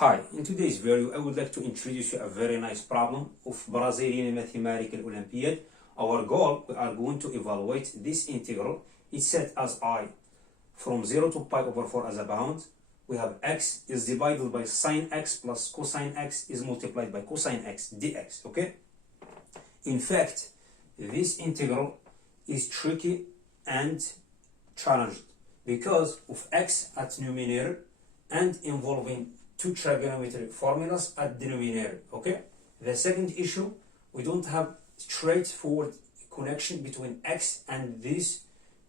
Hi, in today's video I would like to introduce you a very nice problem of Brazilian mathematical Olympiad. Our goal, we are going to evaluate this integral. It's set as I from 0 to pi over 4 as a bound. We have x is divided by sine x plus cosine x is multiplied by cosine x dx, okay? In fact, this integral is tricky and challenged because of x at numerator and involving two trigonometric formulas at denominator, okay? The second issue, we don't have straightforward connection between x and these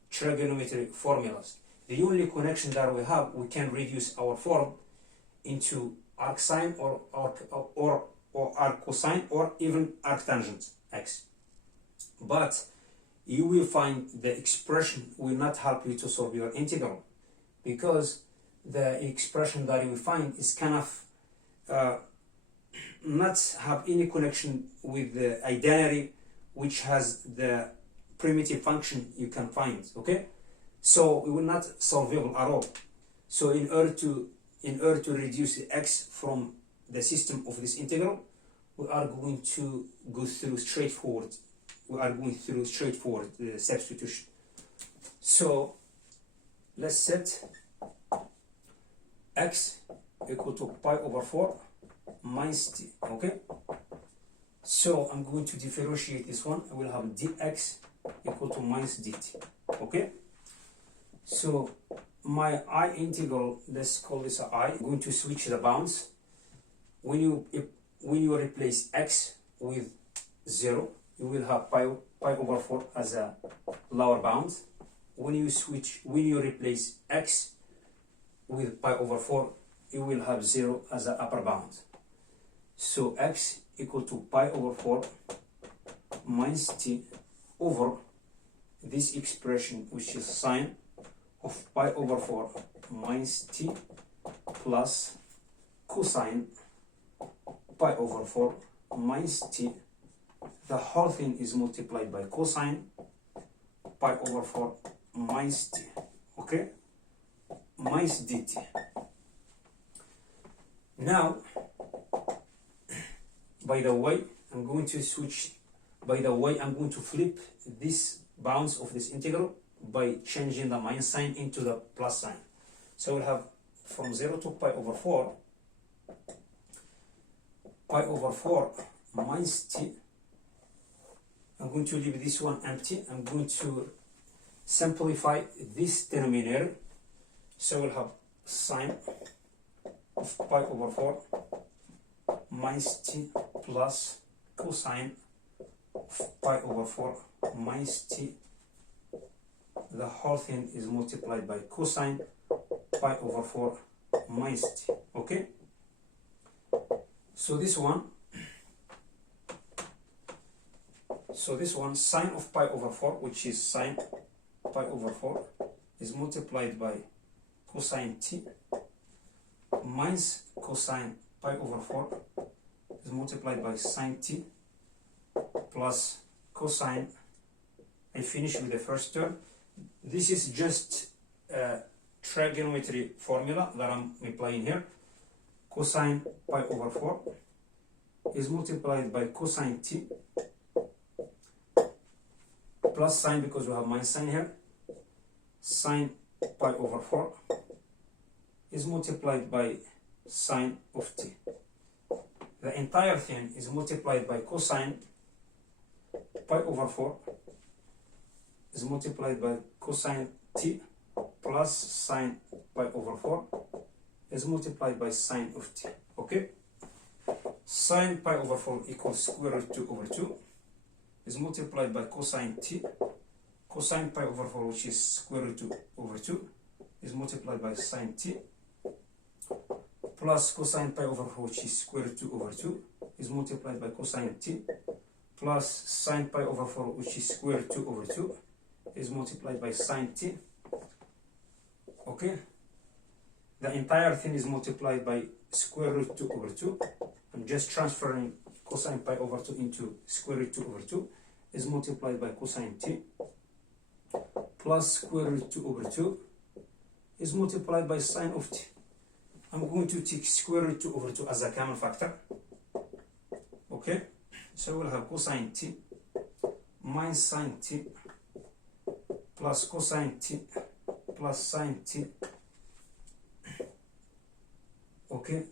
trigonometric formulas. The only connection that we have, we can reduce our form into arcsine or arccosine or even arctangent x. But you will find the expression will not help you to solve your integral, because the expression that you find is kind of not have any connection with the identity which has the primitive function you can find, okay? So it will not solvable at all. So in order to reduce the x from the system of this integral, we are going to go through straightforward. Substitution. So let's set x equal to pi over 4 minus t, okay? So I'm going to differentiate this one. I will have dx equal to minus dt, okay? So my I integral, let's call this a I. I'm going to switch the bounds. When you replace x with 0, you will have pi over 4 as a lower bound. When you replace x with pi over 4, you will have 0 as an upper bound. So x equal to pi over 4 minus t over this expression, which is sine of pi over 4 minus t plus cosine pi over 4 minus t. The whole thing is multiplied by cosine pi over 4 minus t, okay? Minus dt. Now, by the way, I'm going to flip these bounds of this integral by changing the minus sign into the plus sign. So we'll have from 0 to pi over 4 minus t. I'm going to leave this one empty. I'm going to simplify this denominator. So we'll have sine of pi over 4 minus t plus cosine of pi over 4 minus t. The whole thing is multiplied by cosine pi over 4 minus t, okay? So this one, sine of pi over 4, which is sine pi over 4, is multiplied by cosine t minus cosine pi over 4 is multiplied by sine t plus cosine. I finish with the first term. This is just a trigonometry formula that I'm applying here. Cosine pi over 4 is multiplied by cosine t plus sine, because we have minus sign here. Sine pi over 4 is multiplied by sine of t. The entire thing is multiplied by cosine pi over 4 is multiplied by cosine t plus sine pi over 4 is multiplied by sine of t, okay? Sine pi over 4 equals square root 2 over 2 is multiplied by cosine t. Cosine pi over 4, which is square root 2 over 2, is multiplied by sine t plus cosine pi over 4, which is square root 2 over 2, is multiplied by cosine t plus sine pi over 4, which is square root 2 over 2, is multiplied by sine t, okay? The entire thing is multiplied by square root 2 over 2. I'm just transferring cosine pi over 2 into square root 2 over 2, is multiplied by cosine t plus square root 2 over 2 is multiplied by sine of t. I'm going to take square root 2 over 2 as a common factor. Okay, so we'll have cosine t minus sine t plus cosine t plus sine t. Okay,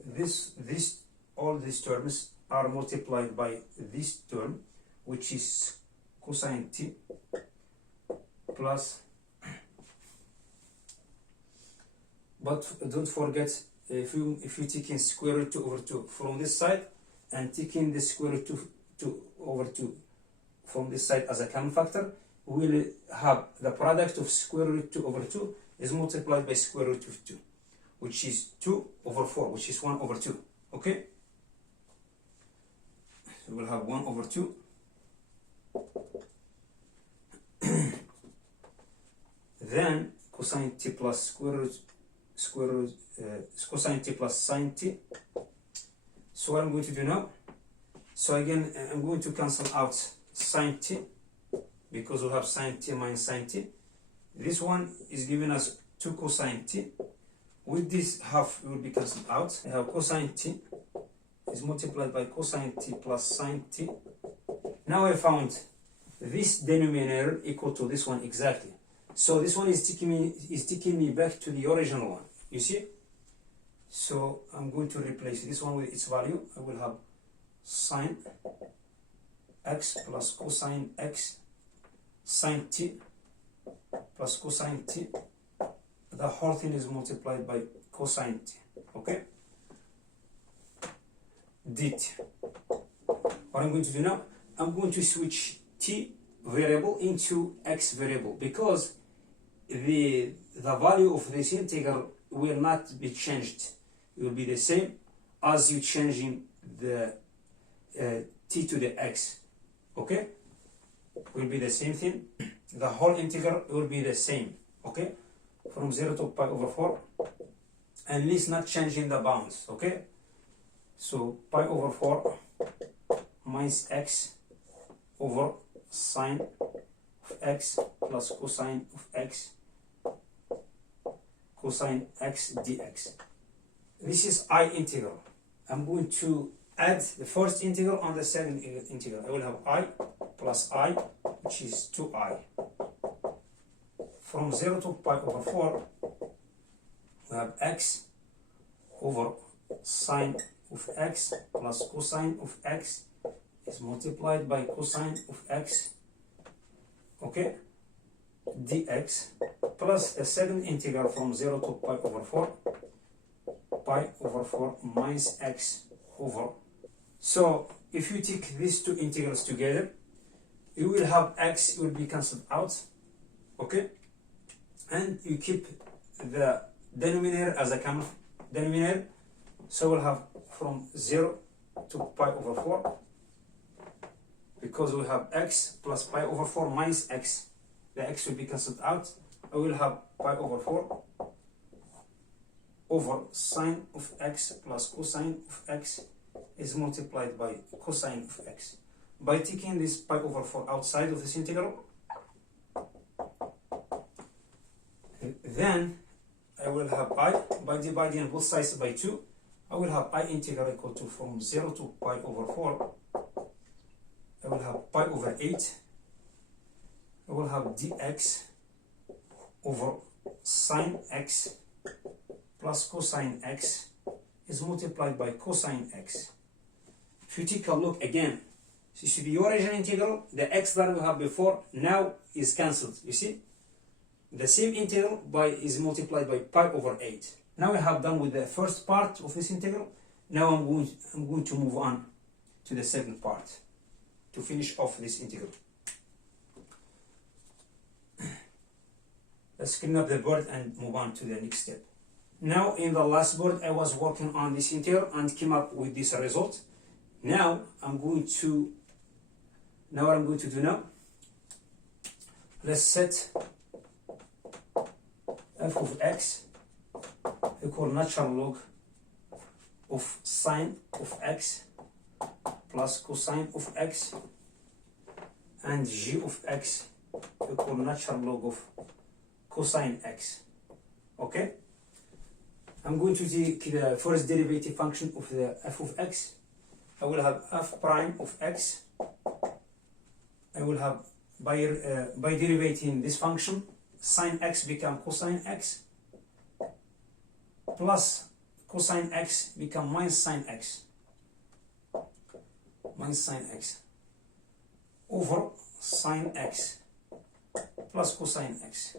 all these terms are multiplied by this term, which is cosine t plus, but don't forget, if you take in square root 2 over 2 from this side and taking the square root 2 over 2 from this side as a common factor, we will have the product of square root 2 over 2 is multiplied by square root of 2, which is 2 over 4, which is 1 over 2. Okay, so we'll have 1 over 2 then cosine t plus cosine t plus sine t. So what I'm going to do now, so again I'm going to cancel out sine t, because we have sine t minus sine t. This one is giving us 2 cosine t. With this half, it will be cancelled out. I have cosine t is multiplied by cosine t plus sine t. Now I found this denominator equal to this one exactly. So this one is taking me back to the original one. You see? So I'm going to replace this one with its value. I will have sine x plus cosine x sine t plus cosine t. The whole thing is multiplied by cosine t. Okay? Dt. What I'm going to do now, I'm going to switch t variable into x variable, because the value of this integral will not be changed. It will be the same as you changing the t to the x. Okay? Will be the same thing. The whole integral will be the same. Okay? From 0 to pi over 4, and least not changing the bounds. Okay, so pi over 4 minus x over sine of x plus cosine of x cosine x dx. This is I integral. I'm going to add the first integral on the second integral. I will have I plus I, which is 2i. From 0 to pi over 4, we have x over sine of x plus cosine of x is multiplied by cosine of x, okay, dx, plus the second integral from 0 to pi over 4, pi over 4 minus x over. So if you take these two integrals together, you will have x will be cancelled out, okay, and you keep the denominator as a common denominator. So we'll have from 0 to pi over 4, because we have x plus pi over 4 minus x. The x will be cancelled out. I will have pi over 4 over sine of x plus cosine of x is multiplied by cosine of x. By taking this pi over 4 outside of this integral, then I will have I, by dividing both sides by 2, I will have I integral equal to from 0 to pi over 4, I will have pi over 8, I will have dx over sine x plus cosine x is multiplied by cosine x. If you take a look again, so you see the original integral, the x that we have before now is cancelled. You see? The same integral is multiplied by pi over 8. Now I have done with the first part of this integral. Now I'm going to move on to the second part to finish off this integral. Let's clean up the board and move on to the next step. Now in the last board I was working on this integral and came up with this result. Now what I'm going to do now, let's set f of x equal natural log of sine of x plus cosine of x, and g of x equal natural log of cosine x. Okay, I'm going to take the first derivative function of the f of x. I will have f prime of x. I will have by derivating this function, sine x become cosine x, plus cosine x become minus sine x, over sine x plus cosine x.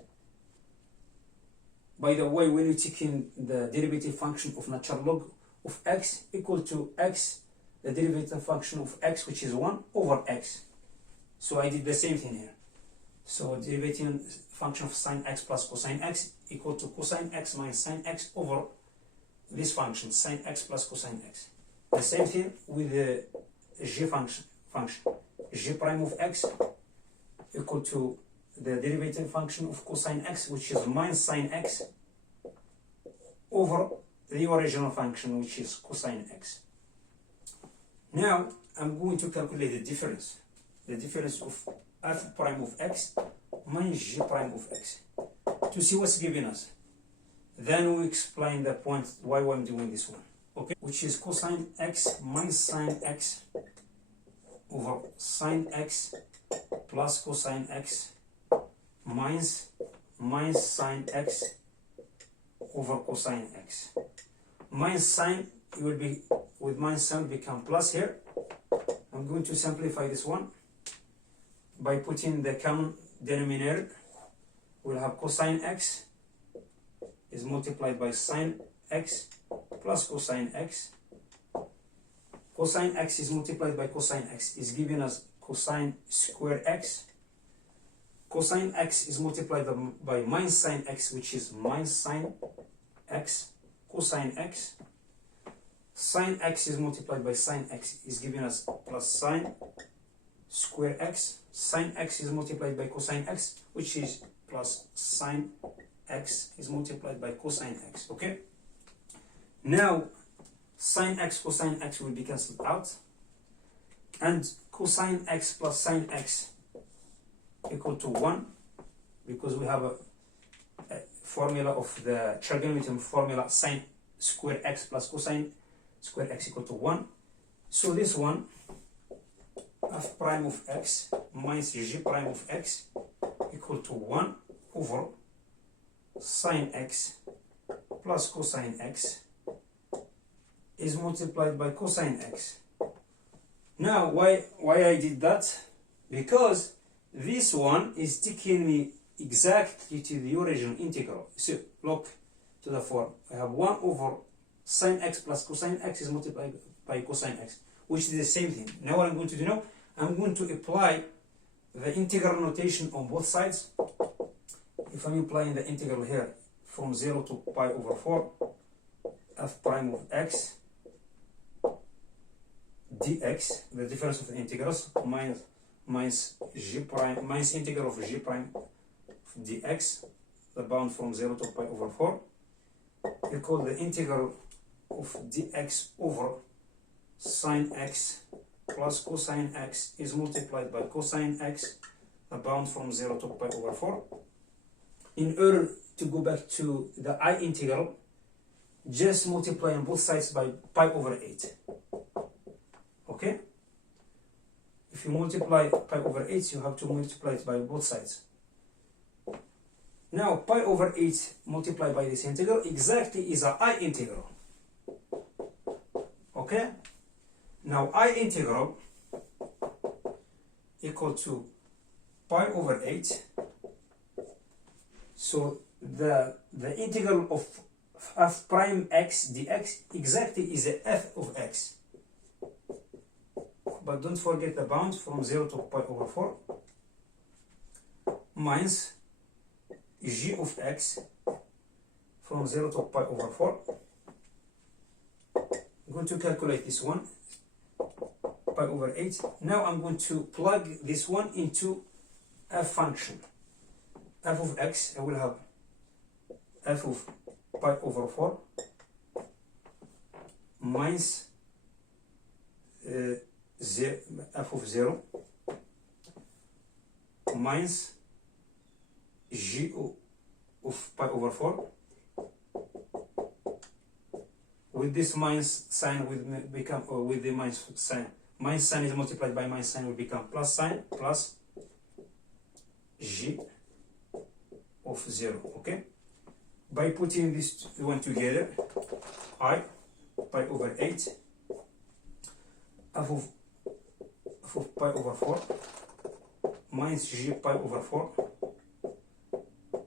By the way, when you take in the derivative function of natural log of x equal to x, the derivative function of x, which is 1 over x. So I did the same thing here. So derivative function of sine x plus cosine x equal to cosine x minus sine x over this function, sine x plus cosine x. The same thing with the g function. G prime of x equal to the derivative function of cosine x, which is minus sine x, over the original function, which is cosine x. Now I'm going to calculate the difference of f prime of x minus g prime of x to see what's given us. Then we explain the point why I'm doing this one. Okay, which is cosine x minus sine x over sine x plus cosine x minus sine x over cosine x. Minus sine, it will be with minus sine become plus here. I'm going to simplify this one by putting the common denominator. We'll have cosine x is multiplied by sine x plus cosine x. Cosine x is multiplied by cosine x is giving us cosine square x. Cosine x is multiplied by minus sine x, which is minus sine x cosine x. Sine x is multiplied by sine x is giving us plus sine square x. Sine x is multiplied by cosine x, which is plus sine x is multiplied by cosine x. Okay? Now, sine x cosine x will be cancelled out, and cosine x plus sine x equal to 1, because we have a formula of the trigonometry formula, sine square x plus cosine square x equal to 1. So this one, f prime of x minus g prime of x equal to 1 over sine x plus cosine x is multiplied by cosine x. Now, why I did that? Because this one is taking me exactly to the original integral. So look to the form. I have 1 over sine x plus cosine x is multiplied by cosine x, which is the same thing. Now what I'm going to do now, I'm going to apply the integral notation on both sides. If I'm applying the integral here from 0 to pi over 4, f prime of x dx, the difference of the integrals, minus g prime, minus integral of g prime dx, the bound from 0 to pi over 4, equal the integral of dx over sine x plus cosine x is multiplied by cosine x, the bound from 0 to pi over 4. In order to go back to the I integral, just multiply on both sides by pi over 8. Okay? If you multiply pi over 8, you have to multiply it by both sides. Now, pi over 8 multiplied by this integral exactly is a I integral. Okay? Now, I integral equal to pi over 8. So, the integral of f prime x dx exactly is the f of x. But don't forget the bound from 0 to pi over 4 minus g of x from 0 to pi over 4. I'm going to calculate this one, pi over 8. Now I'm going to plug this one into a function. F of x, I will have f of pi over 4 minus f of 0 minus g of pi over 4 with this minus sign will become, or with the minus sign is multiplied by minus sign will become plus sign plus g of 0. Okay, by putting this one together, I pi over 8 f of pi over 4 minus g pi over 4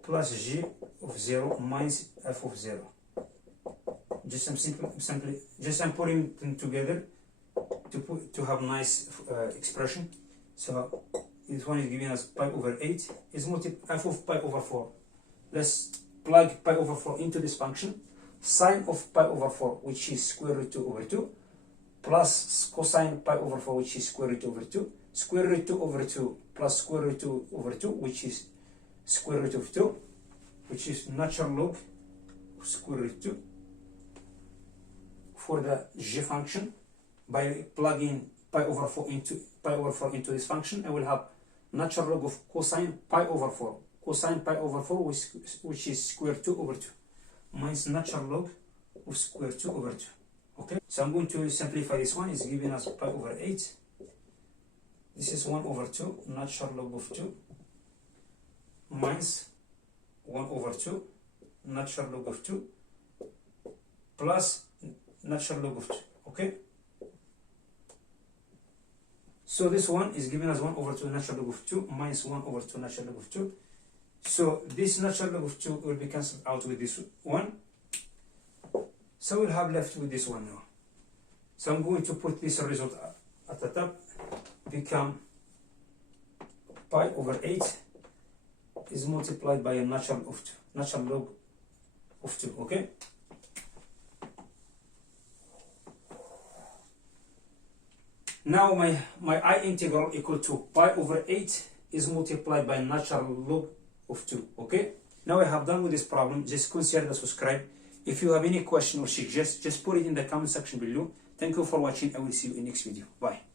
plus g of 0 minus f of 0. Just I'm putting them together to have nice expression. So this one is giving us pi over 8 is f of pi over 4. Let's plug pi over 4 into this function. Sine of pi over 4, which is square root 2 over 2, plus cosine pi over 4, which is square root 2 over 2, square root 2 over 2 plus square root 2 over 2, which is square root of 2, which is natural log of square root 2 for the g function. By plugging pi over 4 into this function, I will have natural log of cosine pi over 4. Cosine pi over 4, which is square 2 over 2, minus natural log of square 2 over 2. Okay, so I'm going to simplify this one. It's giving us pi over 8. This is 1 over 2 natural log of 2 minus 1 over 2 natural log of 2 plus natural log of 2. Okay, so this one is giving us 1 over 2 natural log of 2 minus 1 over 2 natural log of 2. So this natural log of 2 will be cancelled out with this one. So we'll have left with this one now. So I'm going to put this result at the top. Become pi over 8 is multiplied by a natural log of 2. Okay. Now my I integral equal to pi over 8 is multiplied by natural log of 2. Okay. Now I have done with this problem. Just consider the subscribe. If you have any question or suggest, just put it in the comment section below. Thank you for watching. I will see you in next video. Bye.